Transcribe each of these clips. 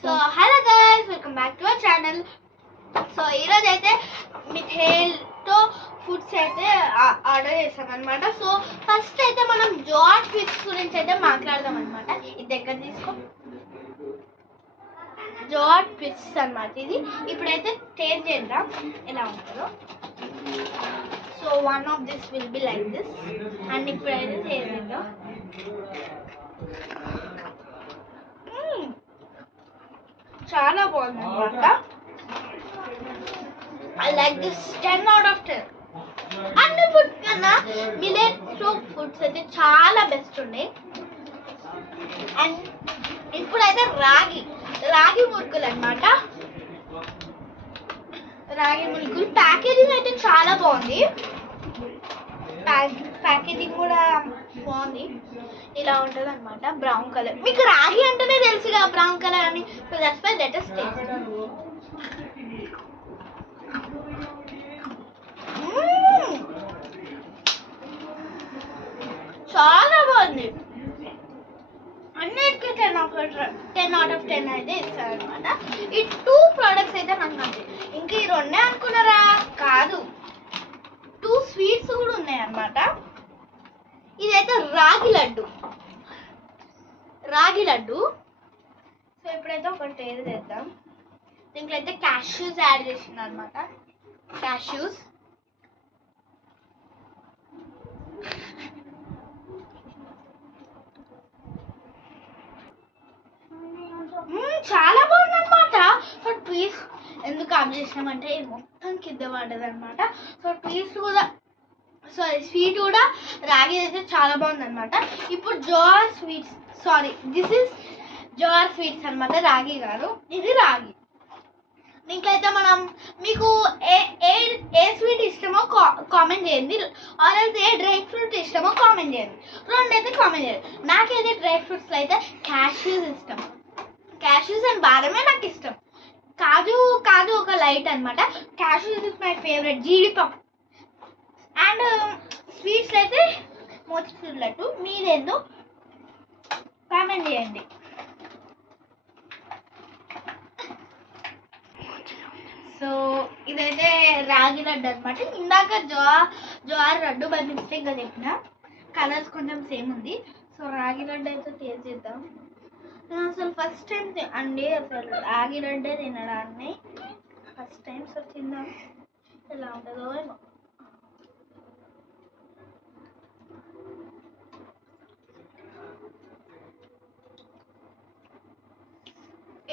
So hello guys, welcome back to our channel. So ఈరోజు అయితే మిథేల్తో foods అయితే order చేసాం అనమాట. సో ఫస్ట్ అయితే మనం జార్జ్ ఫిష్ గురించి అయితే మాట్లాడదాం అనమాట. ఇది దగ్గర తీసుకో. జార్జ్ ఫిష్ అనమాట ఇది. ఇప్పుడైతే టేస్ట్ చేద్దాం ఎలా ఉంటుందో. So one of this will be like this. And ఇప్పుడైతే టేస్ట్ చేద్దాం. చాలా బాగుంది అనమాట. I like this 10 out of 10. అన్ని ఫుడ్ కన్నా మిల్లెట్ ఫుడ్స్ అయితే చాలా బెస్ట్ ఉన్నాయి. అండ్ ఇప్పుడైతే రాగి మురుకులు అనమాట. రాగి మురుకులు ప్యాకేజింగ్ అయితే చాలా బాగుంది. ప్యాకేజింగ్ కూడా బాగుంది. ఇలా ఉంటుంది అనమాట, బ్రౌన్ కలర్. మీకు రాగి అంటేనే తెలుసుగా బ్రౌన్ కలర్ అని. So that's why let us taste. చాలా బాగుంది. అన్నిటికీ 10 out of 10 అయితే ఇస్తారనమాట. ఈ 2 ప్రోడక్ట్స్ అయితే నాకు నచ్చాయి. ఇంకా ఈ రెండే అనుకున్నారా? కాదు, 2 స్వీట్స్ కూడా ఉన్నాయి అన్నమాట. ఇదైతే రాగి లడ్డు. సో ఇప్పుడైతే ఒక టేస్ట్ చేద్దాం. దీంట్లో అయితే క్యాష్యూస్ యాడ్ చేసింది అనమాట. క్యాష్యూస్ చాలా బాగుంది అనమాట. సో ట్వీస్ట్ ఎందుకు ఆఫ్ చేసినామంటే ఇది మొత్తం కింద పడ్డది అనమాట. సో ట్వీస్ట్ కూడా స్వీట్ కూడా రాగి అయితే చాలా బాగుంది అనమాట. ఇప్పుడు దిస్ ఇస్ జోర్ స్వీట్స్ అనమాట. రాగి కాదు, ఇది రాగి. దీంట్లో అయితే మనం మీకు ఏ స్వీట్ ఇష్టమో కామెంట్ చేయండి. ఆర్ఎల్స్ ఏ డ్రై ఫ్రూట్ ఇష్టమో కామెంట్ చేయండి. రెండైతే కామెంట్ చేయండి. నాకైతే డ్రై ఫ్రూట్స్లో అయితే క్యాష్యూస్ ఇష్టం. క్యాష్యూస్ అండ్ బాదమే నాకు ఇష్టం. కాజు ఒక లైట్ అనమాట. Cashews is my favourite. జీడిపప్పు అండ్ స్వీట్స్ అయితే మోతిచూర్ లడ్డు. మీరేందో కామెంట్ చేయండి. సో ఇదైతే రాగి లడ్డు అనమాట. ఇందాక జోర్ లడ్డు బై మిస్టేక్గా చెప్పిన. కలర్స్ కొంచెం సేమ్ ఉంది. సో రాగి లడ్డు అయితే టేస్ట్ చేద్దాం. అసలు ఫస్ట్ టైం అండి అసలు రాగి లడ్డే తినడాన్ని ఫస్ట్ టైం. సో తిందాం ఎలా ఉంటుందో ఏమో.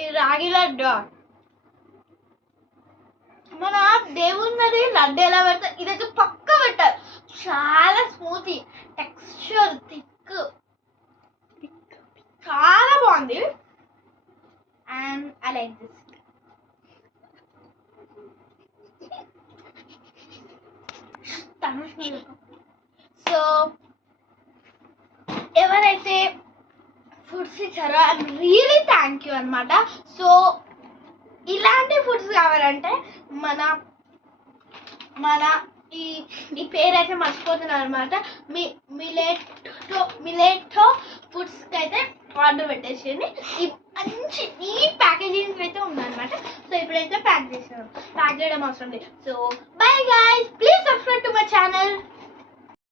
ఈ రాగి లడ్డు మన దేవున్నది లడ్డు ఎలా పెడతారు, ఇదైతే పక్క పెట్టారు. చాలా స్మూతీ టెక్స్చర్, థిక్, చాలా బాగుంది. And I like this. So ఎవరైతే ఫుడ్స్ ఇచ్చారో ఐ రియలీ థ్యాంక్ యూ అనమాట. సో ఇలాంటి ఫుడ్స్ కావాలంటే మన ఈ పేరు అయితే మర్చిపోతున్నాను అనమాట. మిలెటో ఫుడ్స్కి అయితే ఆర్డర్ పెట్టేసేయండి. ఈ మంచి నీట్ ప్యాకేజింగ్ అయితే ఉందన్నమాట. సో ఇప్పుడైతే ప్యాక్ చేయడం అవసరం లేదు. So bye guys, please subscribe to my channel.